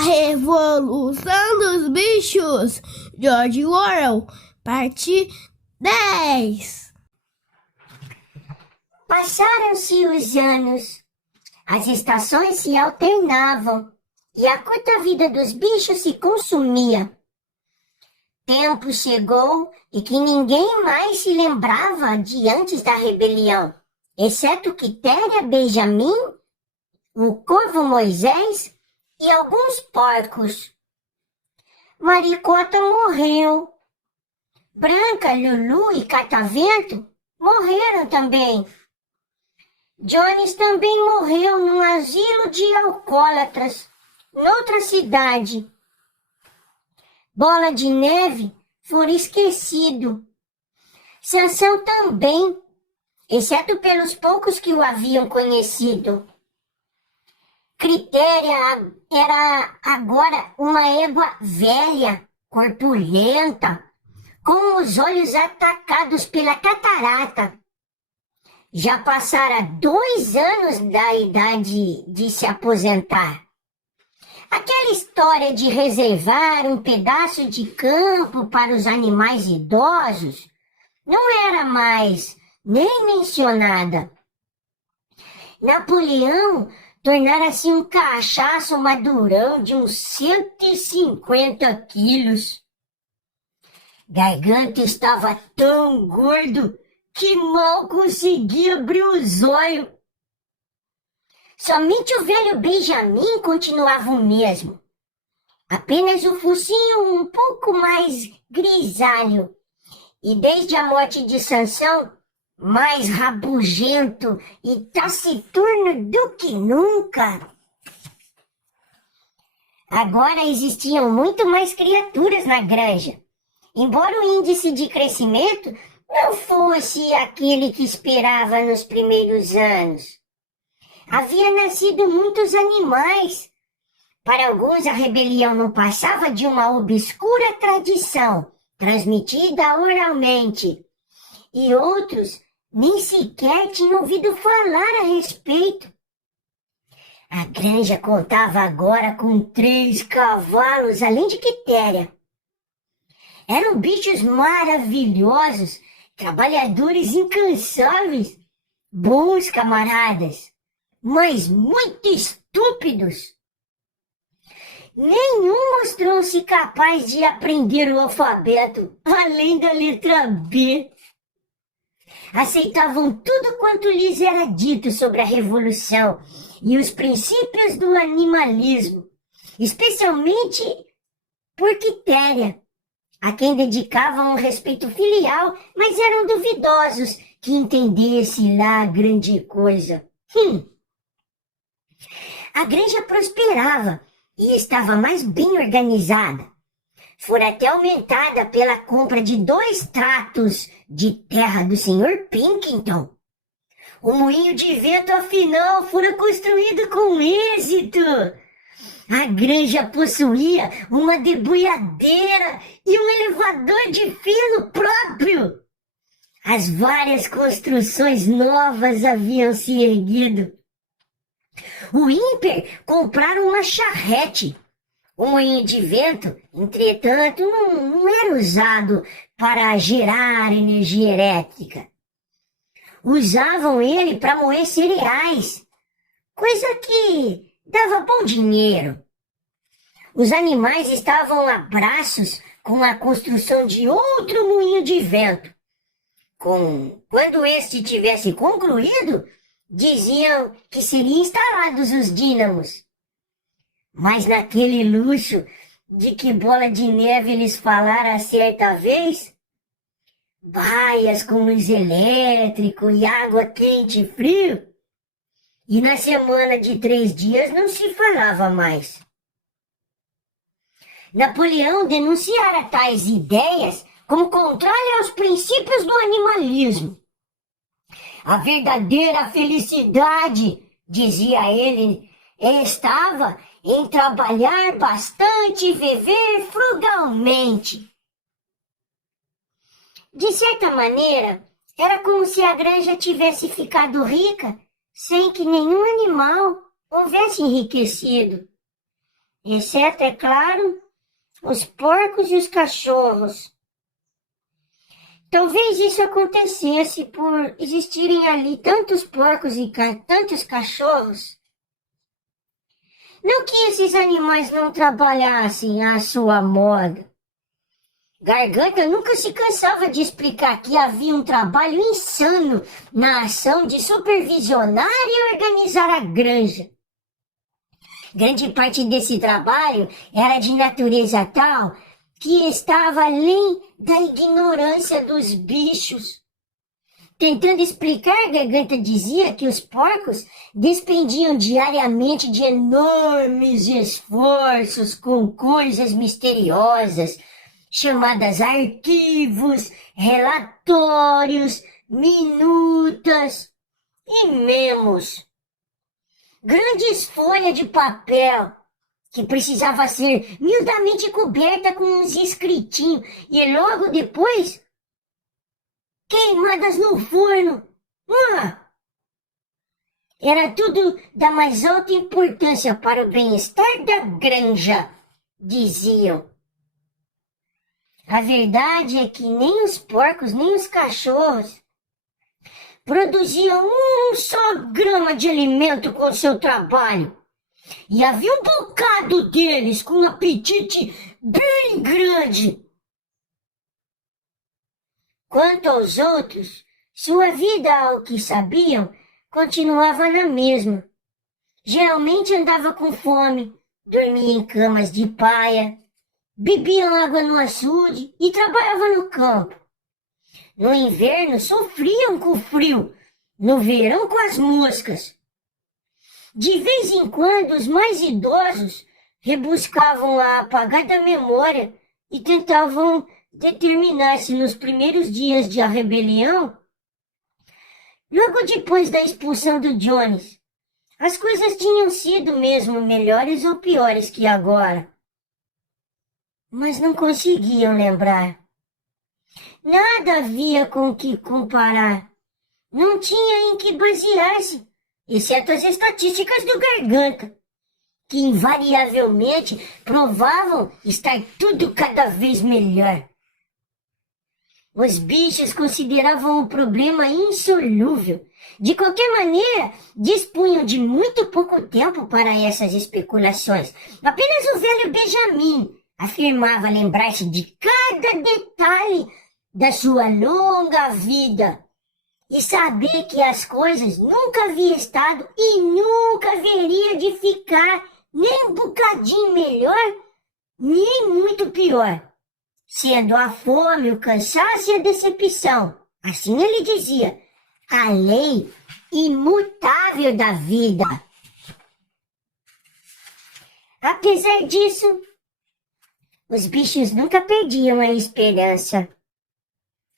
Revolução dos Bichos, George Orwell, parte 10. Passaram-se os anos, as estações se alternavam e a curta vida dos bichos se consumia. Tempo chegou e que ninguém mais se lembrava de antes da rebelião, exceto Quitéria, Benjamin, o corvo Moisés e alguns porcos. Maricota morreu. Branca, Lulu e Catavento morreram também. Jones também morreu num asilo de alcoólatras, noutra cidade. Bola de Neve foi esquecido. Sansão também, exceto pelos poucos que o haviam conhecido. Quitéria era agora uma égua velha, corpulenta, com os olhos atacados pela catarata. Já passara 2 anos da idade de se aposentar. Aquela história de reservar um pedaço de campo para os animais idosos não era mais nem mencionada. Napoleão tornara-se um cachaço madurão de uns 150 quilos. Garganta estava tão gordo que mal conseguia abrir os olhos. Somente o velho Benjamin continuava o mesmo. Apenas o focinho um pouco mais grisalho. E desde a morte de Sansão, mais rabugento e taciturno do que nunca. Agora existiam muito mais criaturas na granja. Embora o índice de crescimento não fosse aquele que esperava nos primeiros anos. Havia nascido muitos animais. Para alguns, a rebelião não passava de uma obscura tradição, transmitida oralmente. E outros nem sequer tinham ouvido falar a respeito. A granja contava agora com 3 cavalos, além de Quitéria. Eram bichos maravilhosos, trabalhadores incansáveis, bons camaradas, mas muito estúpidos. Nenhum mostrou-se capaz de aprender o alfabeto, além da letra B. Aceitavam tudo quanto lhes era dito sobre a Revolução e os princípios do animalismo, especialmente por Quitéria, a quem dedicavam um respeito filial, mas eram duvidosos que entendesse lá grande coisa. A granja prosperava e estava mais bem organizada. Fora até aumentada pela compra de 2 tratos de terra do Sr. Pinkington. O moinho de vento, afinal, fora construído com êxito. A granja possuía uma debulhadeira e um elevador de feno próprio. As várias construções novas haviam se erguido. O ímper comprara uma charrete. O moinho de vento, entretanto, não era usado para gerar energia elétrica. Usavam ele para moer cereais, coisa que dava bom dinheiro. Os animais estavam a braços com a construção de outro moinho de vento. Quando este tivesse concluído, diziam que seriam instalados os dínamos. Mas naquele luxo de que Bola de Neve lhes falara certa vez, baias com luz elétrico e água quente e frio, e na semana de 3 dias não se falava mais. Napoleão denunciara tais ideias como contrárias aos princípios do animalismo. A verdadeira felicidade, dizia ele, estava em trabalhar bastante e viver frugalmente. De certa maneira, era como se a granja tivesse ficado rica sem que nenhum animal houvesse enriquecido. exceto, é claro, os porcos e os cachorros. Talvez isso acontecesse por existirem ali tantos porcos e tantos cachorros. Não que esses animais não trabalhassem à sua moda. Garganta nunca se cansava de explicar que havia um trabalho insano na ação de supervisionar e organizar a granja. Grande parte desse trabalho era de natureza tal que estava além da ignorância dos bichos. Tentando explicar, Garganta dizia que os porcos despendiam diariamente de enormes esforços com coisas misteriosas, chamadas arquivos, relatórios, minutas e memos. Grandes folhas de papel que precisava ser miudamente coberta com uns escritinhos e logo depois queimadas no forno. Era tudo da mais alta importância para o bem-estar da granja, diziam. A verdade é que nem os porcos nem os cachorros produziam um só grama de alimento com seu trabalho. E havia um bocado deles com um apetite bem grande. Quanto aos outros, sua vida, ao que sabiam, continuava na mesma. Geralmente andava com fome, dormia em camas de paia, bebiam água no açude e trabalhavam no campo. No inverno sofriam com o frio, no verão com as moscas. De vez em quando os mais idosos rebuscavam a apagada memória e tentavam determinar se nos primeiros dias de a rebelião, logo depois da expulsão do Jones, as coisas tinham sido mesmo melhores ou piores que agora. Mas não conseguiam lembrar. Nada havia com que comparar. Não tinha em que basear-se, exceto as estatísticas do Garganta, que invariavelmente provavam estar tudo cada vez melhor. Os bichos consideravam o problema insolúvel. De qualquer maneira, dispunham de muito pouco tempo para essas especulações. Apenas o velho Benjamin afirmava lembrar-se de cada detalhe da sua longa vida e saber que as coisas nunca haviam estado e nunca haveria de ficar nem um bocadinho melhor, nem muito pior, sendo a fome, o cansaço e a decepção, assim ele dizia, a lei imutável da vida. Apesar disso, os bichos nunca perdiam a esperança.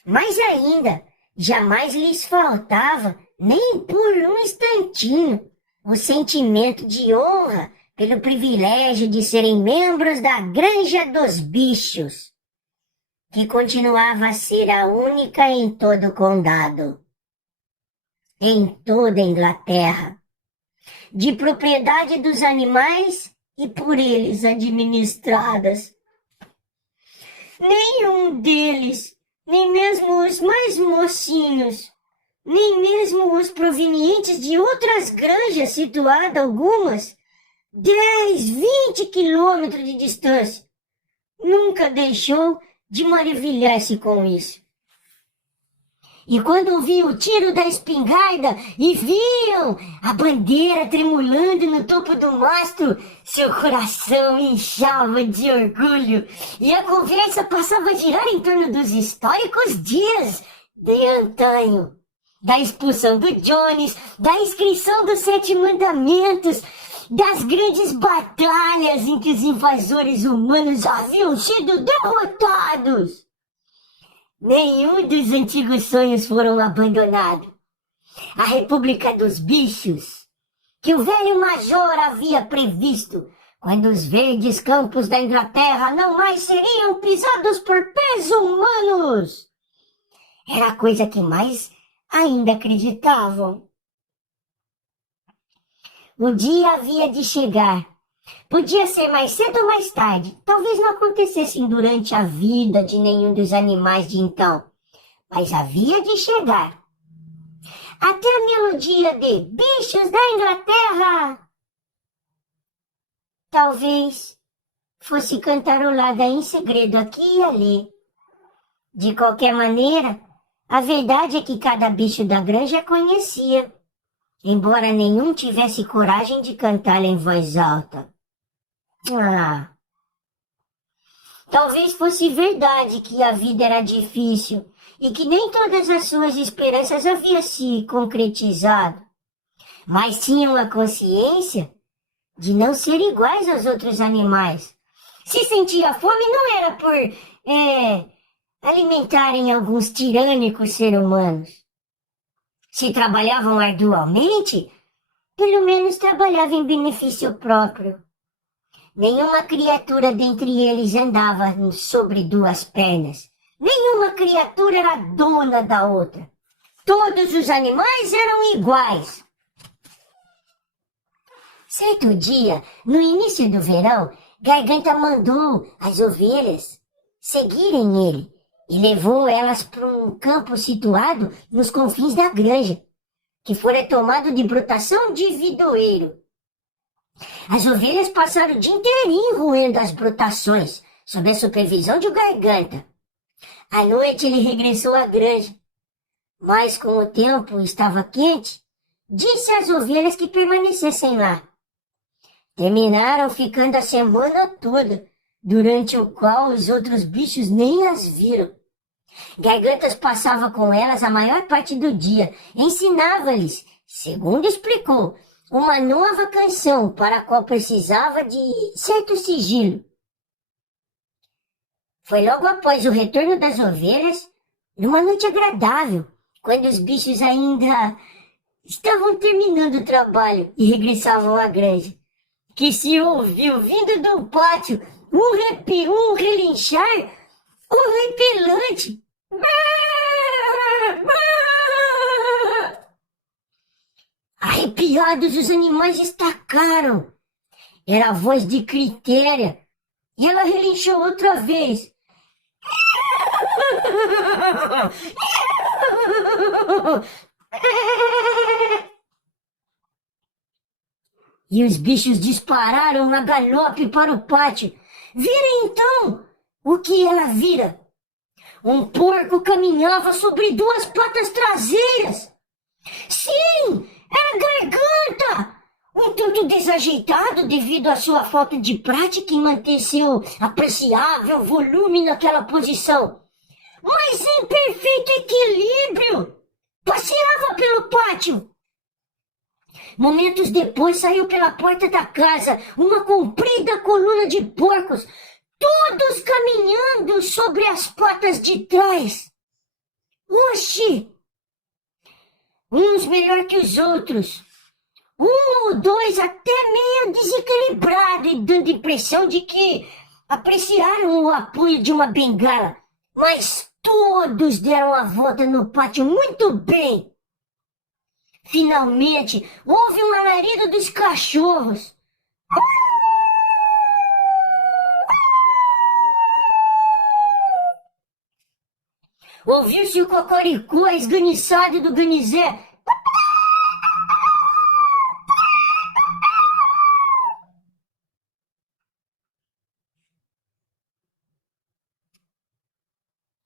Mais ainda, jamais lhes faltava, nem por um instantinho, o sentimento de honra pelo privilégio de serem membros da Granja dos Bichos, que continuava a ser a única em todo o condado, em toda a Inglaterra, de propriedade dos animais e por eles administradas. Nenhum deles, nem mesmo os mais mocinhos, nem mesmo os provenientes de outras granjas situadas algumas 10, 20 quilômetros de distância, nunca deixou de maravilhar-se com isso. E quando ouviam o tiro da espingarda e viam a bandeira tremulando no topo do mastro, seu coração inchava de orgulho e a conversa passava a girar em torno dos históricos dias de antanho, da expulsão do Jones, da inscrição dos 7 mandamentos, das grandes batalhas em que os invasores humanos haviam sido derrotados. Nenhum dos antigos sonhos foram abandonados. A República dos Bichos, que o velho major havia previsto, quando os verdes campos da Inglaterra não mais seriam pisados por pés humanos, era a coisa que mais ainda acreditavam. O dia havia de chegar Podia ser mais cedo ou mais tarde. Talvez não acontecessem durante a vida de nenhum dos animais de então. Mas havia de chegar. Até a melodia de Bichos da Inglaterra talvez fosse cantarolada em segredo aqui e ali. De qualquer maneira, a verdade é que cada bicho da granja conhecia, embora nenhum tivesse coragem de cantá-la em voz alta. Talvez fosse verdade que a vida era difícil e que nem todas as suas esperanças haviam se concretizado, mas tinham a consciência de não ser iguais aos outros animais. Se sentia fome não era por alimentarem alguns tirânicos seres humanos. Se trabalhavam arduamente, pelo menos trabalhavam em benefício próprio. Nenhuma criatura dentre eles andava sobre duas pernas. Nenhuma criatura era dona da outra. Todos os animais eram iguais. Certo dia, no início do verão, Garganta mandou as ovelhas seguirem ele e levou elas para um campo situado nos confins da granja, que fora tomado de brotação de vidoeiro. As ovelhas passaram o dia inteirinho roendo as brotações, sob a supervisão de Garganta. À noite ele regressou à granja, mas com o tempo estava quente, disse às ovelhas que permanecessem lá. Terminaram ficando a semana toda, durante o qual os outros bichos nem as viram. Gargantas passava com elas a maior parte do dia, ensinava-lhes, segundo explicou, uma nova canção para a qual precisava de certo sigilo. Foi logo após o retorno das ovelhas, numa noite agradável, quando os bichos ainda estavam terminando o trabalho e regressavam à granja, que se ouviu vindo do pátio um relinchar horripilante. Arrepiados, os animais estacaram. Era a voz de Critéria, e ela relinchou outra vez. E os bichos dispararam a galope para o pátio. Virem então o que ela vira. Um porco caminhava sobre duas patas traseiras. Sim, era Garganta! Um tanto desajeitado devido à sua falta de prática em manter seu apreciável volume naquela posição, mas em perfeito equilíbrio. Passeava pelo pátio. Momentos depois saiu pela porta da casa uma comprida coluna de porcos, todos caminhando sobre as patas de trás. Oxi! Uns melhor que os outros. Um ou dois até meio desequilibrado e dando impressão de que apreciaram o apoio de uma bengala. Mas todos deram a volta no pátio muito bem. Finalmente, houve um alarido dos cachorros. Ouviu-se o cocoricó esganiçado do ganizé.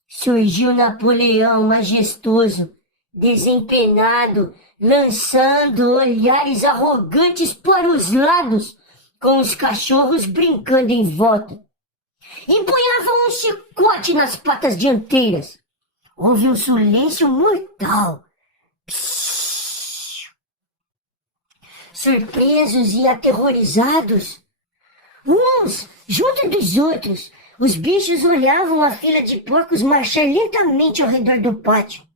Surgiu Napoleão majestoso, desempenado, lançando olhares arrogantes para os lados, com os cachorros brincando em volta. Empunhava um chicote nas patas dianteiras. Houve um silêncio mortal. Psiu. Surpresos e aterrorizados, uns junto dos outros, os bichos olhavam a fila de porcos marchar lentamente ao redor do pátio.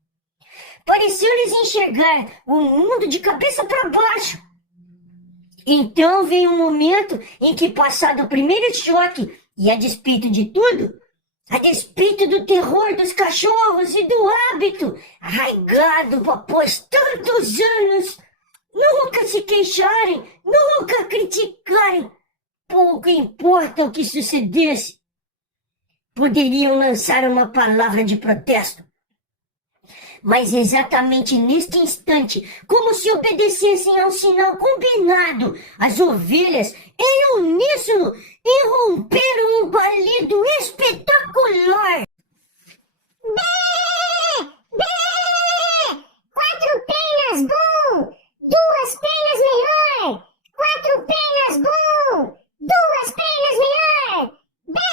Pareceu-lhes enxergar o mundo de cabeça para baixo. Então veio um momento em que, passado o primeiro choque, e a despeito de tudo, a despeito do terror dos cachorros e do hábito arraigado após tantos anos, nunca se queixarem, nunca criticarem, pouco importa o que sucedesse. Poderiam lançar uma palavra de protesto. Mas exatamente neste instante, como se obedecessem ao sinal combinado, as ovelhas, em uníssono, irromperam um balido espetacular. Bé! Bé! 4 pernas, bom! 2 pernas, melhor! 4 pernas, bom! 2 pernas, melhor! Bé!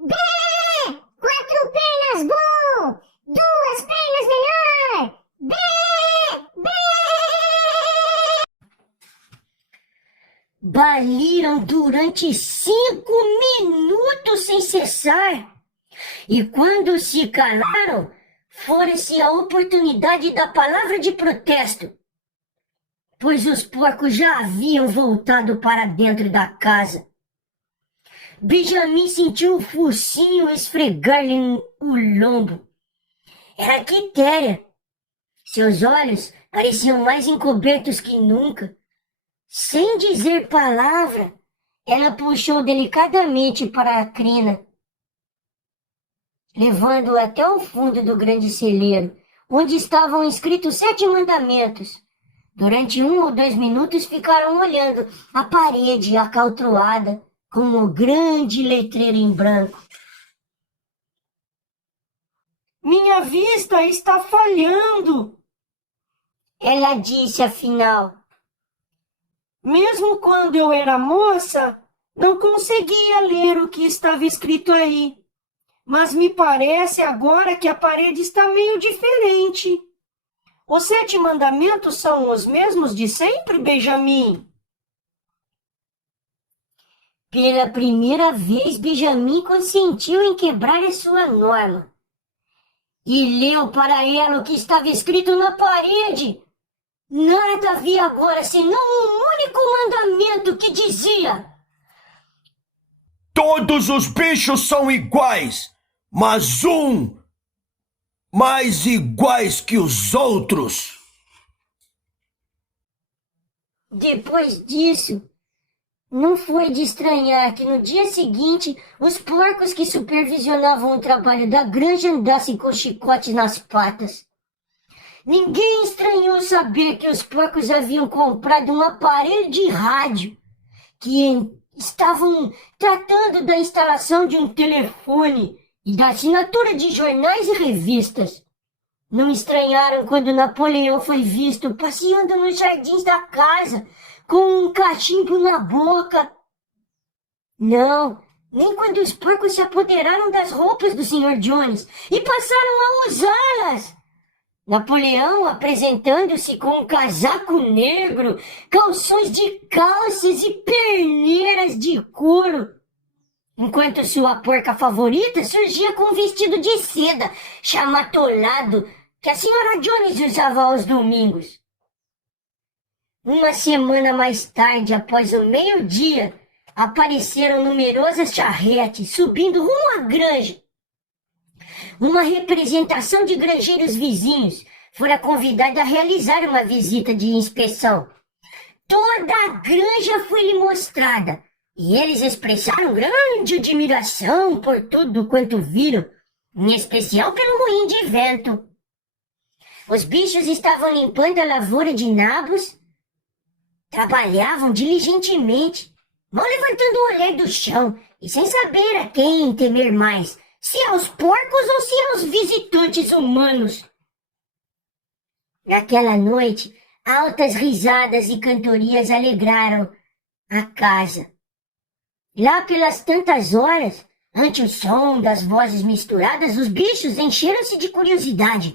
Bé! 4 pernas, bom! 2 pernas, melhor! Bé! Bé! Baliram durante 5 minutos sem cessar. E quando se calaram, fora-se a oportunidade da palavra de protesto, pois os porcos já haviam voltado para dentro da casa. Benjamin sentiu o focinho esfregar-lhe o lombo. Era Quitéria. Seus olhos pareciam mais encobertos que nunca. Sem dizer palavra, ela puxou delicadamente para a crina, levando-o até o fundo do grande celeiro, onde estavam escritos 7 mandamentos. Durante 1 ou 2 minutos ficaram olhando a parede acautroada com um grande letreiro em branco. Minha vista está falhando, Ela disse afinal. Mesmo quando eu era moça, não conseguia ler o que estava escrito aí. Mas me parece agora que a parede está meio diferente. Os 7 mandamentos são os mesmos de sempre, Benjamin? Pela primeira vez, Benjamin consentiu em quebrar a sua norma e leu para ela o que estava escrito na parede. Nada havia agora senão um único mandamento que dizia: todos os bichos são iguais, mas um mais iguais que os outros. Depois disso, não foi de estranhar que no dia seguinte os porcos que supervisionavam o trabalho da granja andassem com chicotes nas patas. Ninguém estranhou saber que os porcos haviam comprado um aparelho de rádio, que estavam tratando da instalação de um telefone e da assinatura de jornais e revistas. Não estranharam quando Napoleão foi visto passeando nos jardins da casa com um cachimbo na boca. Não, nem quando os porcos se apoderaram das roupas do Sr. Jones e passaram a usá-las. Napoleão apresentando-se com um casaco negro, calções de calças e perneiras de couro, enquanto sua porca favorita surgia com um vestido de seda chamatolado que a Sra. Jones usava aos domingos. Uma semana mais tarde, após o meio-dia, apareceram numerosas charretes subindo rumo à granja. Uma representação de granjeiros vizinhos fora convidada a realizar uma visita de inspeção. Toda a granja foi-lhe mostrada, e eles expressaram grande admiração por tudo quanto viram, em especial pelo moinho de vento. Os bichos estavam limpando a lavoura de nabos, trabalhavam diligentemente, mal levantando o olhar do chão e sem saber a quem temer mais, se aos porcos ou se aos visitantes humanos. Naquela noite, altas risadas e cantorias alegraram a casa. Lá pelas tantas horas, ante o som das vozes misturadas, os bichos encheram-se de curiosidade.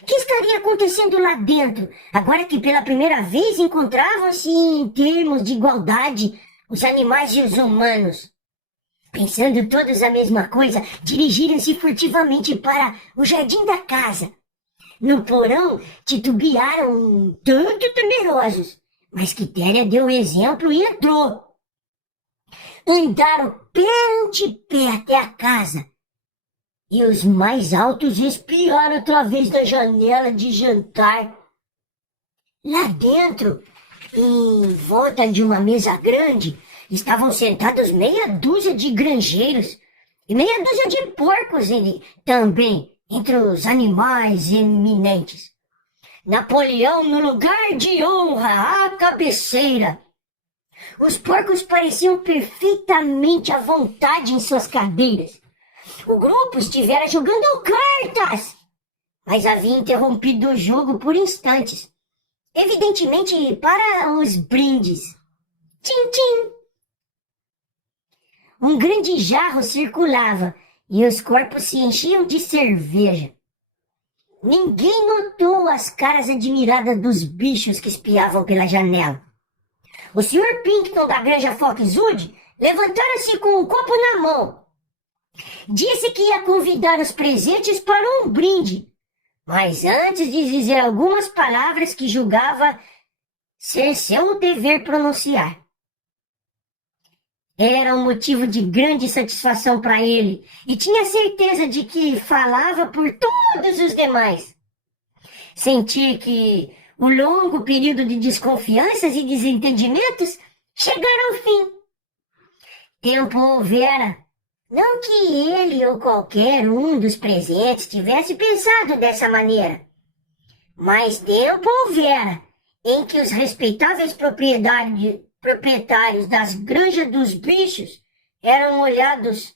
O que estaria acontecendo lá dentro, agora que pela primeira vez encontravam-se em termos de igualdade os animais e os humanos? Pensando todos a mesma coisa, dirigiram-se furtivamente para o jardim da casa. No porão, titubearam um tanto temerosos, mas Quitéria deu o exemplo e entrou. Andaram pé ante pé até a casa, e os mais altos espiaram através da janela de jantar. Lá dentro, em volta de uma mesa grande, estavam sentados meia dúzia de granjeiros e meia dúzia de porcos também, entre os animais eminentes. Napoleão no lugar de honra, à cabeceira. Os porcos pareciam perfeitamente à vontade em suas cadeiras. O grupo estivera jogando cartas, mas havia interrompido o jogo por instantes, evidentemente para os brindes. Tchim, tchim! Um grande jarro circulava e os corpos se enchiam de cerveja. Ninguém notou as caras admiradas dos bichos que espiavam pela janela. O Sr. Pinkton da granja Foxwood levantara-se com o copo na mão. Disse que ia convidar os presentes para um brinde, mas antes de dizer algumas palavras que julgava ser seu dever pronunciar. Era um motivo de grande satisfação para ele e tinha certeza de que falava por todos os demais. Senti que o longo período de desconfianças e desentendimentos chegara ao fim. Tempo houvera, não que ele ou qualquer um dos presentes tivesse pensado dessa maneira, mas tempo houvera em que os respeitáveis proprietários das granjas dos bichos eram olhados,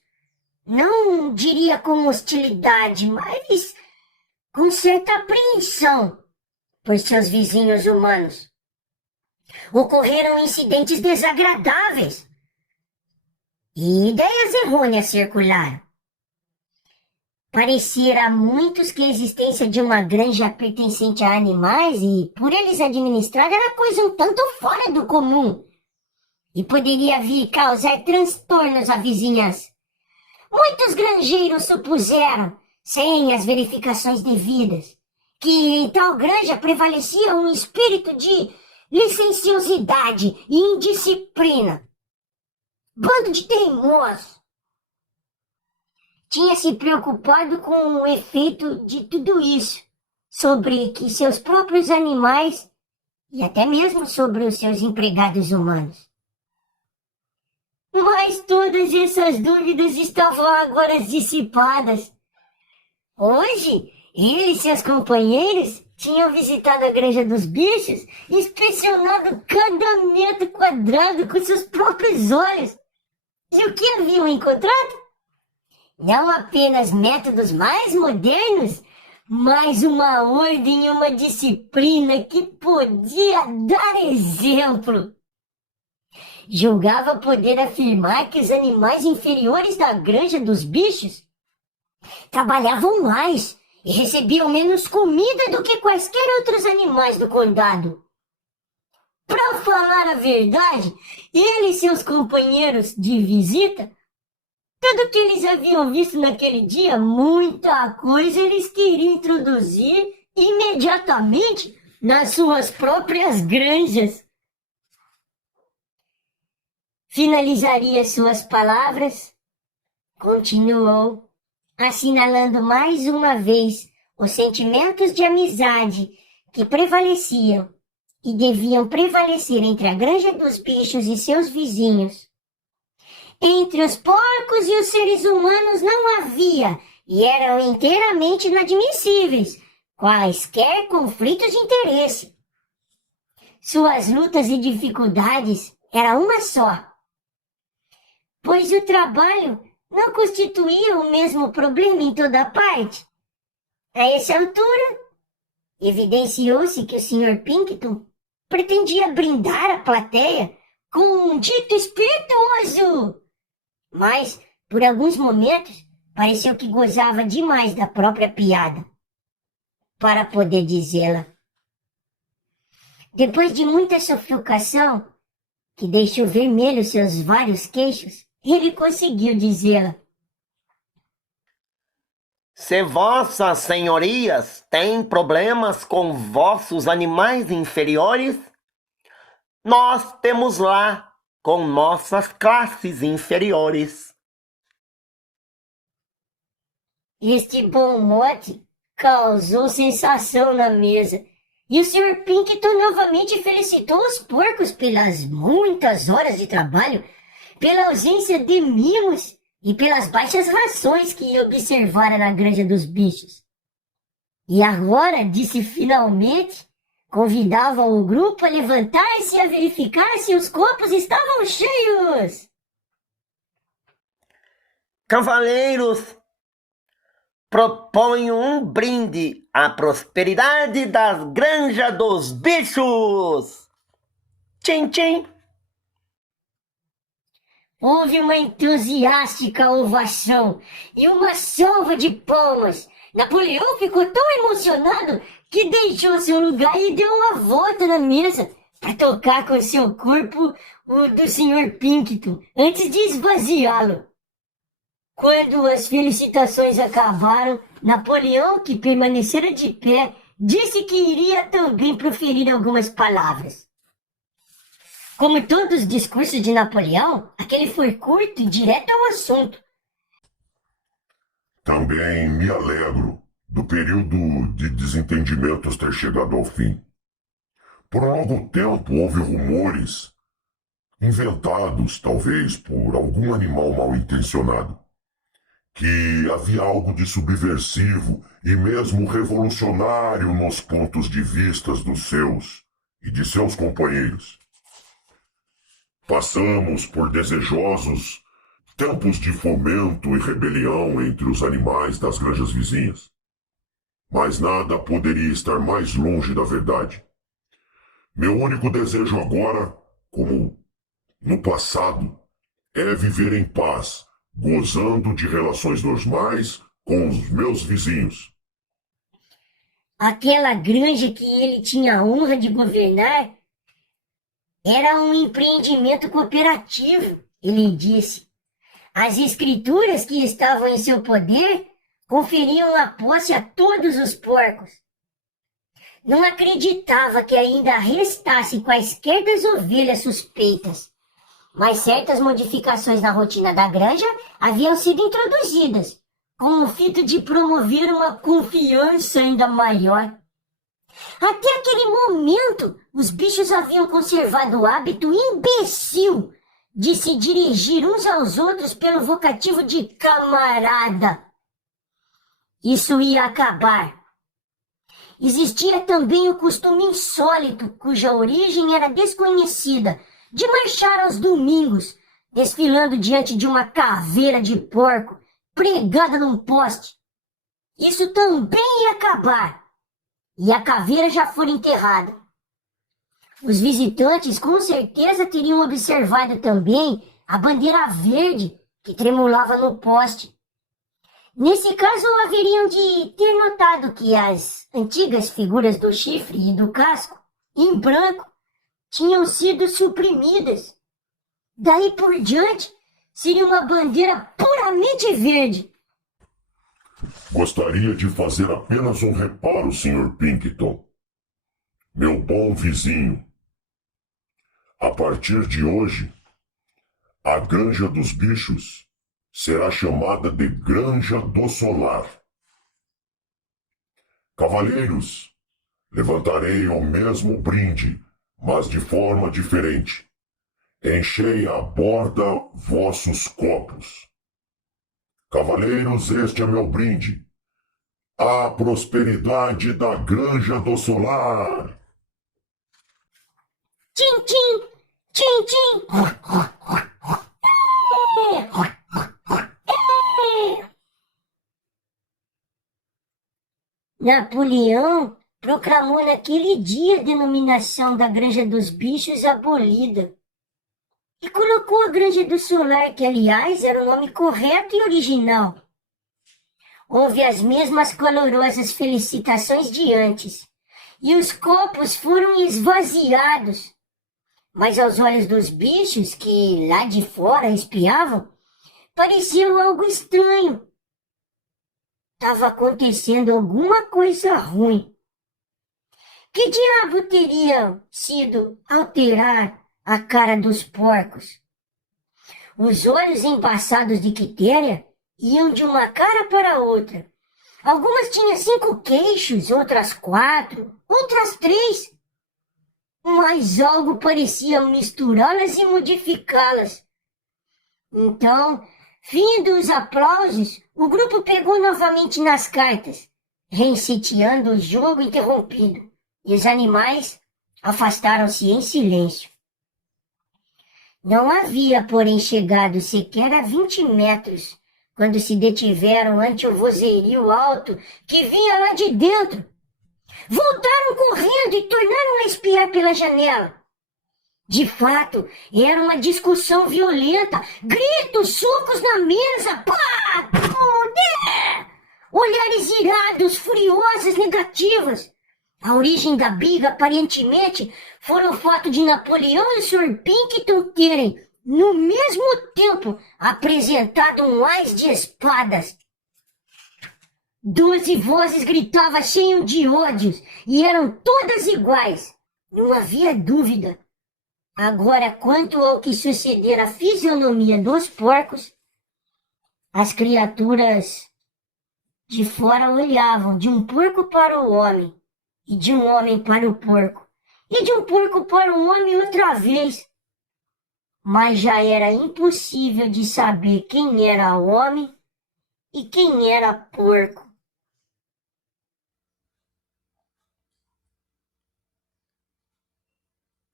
não diria com hostilidade, mas com certa apreensão por seus vizinhos humanos. Ocorreram incidentes desagradáveis e ideias errôneas circularam. Parecia a muitos que a existência de uma granja pertencente a animais e por eles administrada era coisa um tanto fora do comum e poderia vir causar transtornos à vizinhança. Muitos granjeiros supuseram, sem as verificações devidas, que em tal granja prevalecia um espírito de licenciosidade e indisciplina. Bando de teimosos! Tinha se preocupado com o efeito de tudo isso sobre que seus próprios animais e até mesmo sobre os seus empregados humanos. Mas todas essas dúvidas estavam agora dissipadas. Hoje, ele e seus companheiros tinham visitado a granja dos bichos e inspecionado cada metro quadrado com seus próprios olhos. E o que haviam encontrado? Não apenas métodos mais modernos, mas uma ordem e uma disciplina que podia dar exemplo. Julgava poder afirmar que os animais inferiores da granja dos bichos trabalhavam mais e recebiam menos comida do que quaisquer outros animais do condado. Para falar a verdade, ele e seus companheiros de visita, tudo que eles haviam visto naquele dia, muita coisa eles queriam introduzir imediatamente nas suas próprias granjas. Finalizaria suas palavras, continuou, assinalando mais uma vez os sentimentos de amizade que prevaleciam e deviam prevalecer entre a granja dos bichos e seus vizinhos. Entre os porcos e os seres humanos não havia, e eram inteiramente inadmissíveis, quaisquer conflitos de interesse. Suas lutas e dificuldades eram uma só, pois o trabalho não constituía o mesmo problema em toda parte. A essa altura, evidenciou-se que o Sr. Pinkton pretendia brindar a plateia com um dito espirituoso, mas, por alguns momentos, pareceu que gozava demais da própria piada, para poder dizê-la. Depois de muita sufocação, que deixou vermelhos seus vários queixos, ele conseguiu dizê-la. Se vossas senhorias têm problemas com vossos animais inferiores, nós temos lá com nossas classes inferiores. Este bom mote causou sensação na mesa, e o Sr. Pinkton novamente felicitou os porcos pelas muitas horas de trabalho pela ausência de mimos e pelas baixas rações que observara na Granja dos Bichos. E agora, disse finalmente, convidava o grupo a levantar-se e a verificar se os copos estavam cheios. Cavaleiros, proponho um brinde à prosperidade das Granjas dos Bichos. Tchim, tchim. Houve uma entusiástica ovação e uma salva de palmas. Napoleão ficou tão emocionado que deixou seu lugar e deu uma volta na mesa para tocar com seu corpo o do Sr. Pinkington antes de esvaziá-lo. Quando as felicitações acabaram, Napoleão, que permanecera de pé, disse que iria também proferir algumas palavras. Como todos os discursos de Napoleão, aquele foi curto e direto ao assunto. Também me alegro do período de desentendimentos ter chegado ao fim. Por um longo tempo houve rumores, inventados talvez por algum animal mal intencionado, que havia algo de subversivo e mesmo revolucionário nos pontos de vista dos seus e de seus companheiros. Passamos por desejosos tempos de fomento e rebelião entre os animais das granjas vizinhas. Mas nada poderia estar mais longe da verdade. Meu único desejo agora, como no passado, é viver em paz, gozando de relações normais com os meus vizinhos. Aquela granja que ele tinha a honra de governar era um empreendimento cooperativo, ele disse. As escrituras que estavam em seu poder conferiam a posse a todos os porcos. Não acreditava que ainda restasse quaisquer das ovelhas suspeitas, mas certas modificações na rotina da granja haviam sido introduzidas, com o fito de promover uma confiança ainda maior. Até aquele momento, os bichos haviam conservado o hábito imbecil de se dirigir uns aos outros pelo vocativo de camarada. Isso ia acabar. Existia também o costume insólito, cuja origem era desconhecida, de marchar aos domingos, desfilando diante de uma caveira de porco, pregada num poste. Isso também ia acabar. E a caveira já foi enterrada. Os visitantes com certeza teriam observado também a bandeira verde que tremulava no poste. Nesse caso, haveriam de ter notado que as antigas figuras do chifre e do casco, em branco, tinham sido suprimidas. Daí por diante, seria uma bandeira puramente verde. Gostaria de fazer apenas um reparo, Sr. Pinkington. Meu bom vizinho. A partir de hoje, a Granja dos Bichos será chamada de Granja do Solar. Cavalheiros, levantarei o mesmo brinde, mas de forma diferente. Enchei a borda vossos copos. Cavaleiros, este é meu brinde. A prosperidade da Granja do Solar. Tchim, tchim, tchim, tchim. Napoleão proclamou naquele dia a denominação da Granja dos Bichos abolida e colocou a Granja do Solar, que aliás era o nome correto e original. Houve as mesmas calorosas felicitações de antes e os copos foram esvaziados, mas aos olhos dos bichos que lá de fora espiavam, pareceu algo estranho. Estava acontecendo alguma coisa ruim. Que diabo teria sido alterar a cara dos porcos? Os olhos embaçados de Quitéria iam de uma cara para outra. Algumas tinham 5 queixos, outras 4, outras 3. Mas algo parecia misturá-las e modificá-las. Então, findos os aplausos, o grupo pegou novamente nas cartas, reiniciando o jogo interrompido, e os animais afastaram-se em silêncio. Não havia, porém, chegado sequer a 20 metros, quando se detiveram ante o vozerio alto que vinha lá de dentro. Voltaram correndo e tornaram a espiar pela janela. De fato, era uma discussão violenta, gritos, socos na mesa, pá, poder! Olhares irados, furiosos, negativos. A origem da briga, aparentemente, foram o fato de Napoleão e o Sr. Pinkington terem, no mesmo tempo, apresentado um ás de espadas. 12 vozes gritavam cheias de ódios, e eram todas iguais. Não havia dúvida. Agora, quanto ao que sucedera à fisionomia dos porcos, as criaturas de fora olhavam de um porco para o homem, e de um homem para o porco, e de um porco para o homem outra vez. Mas já era impossível de saber quem era homem e quem era porco.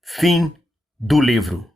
Fim do livro.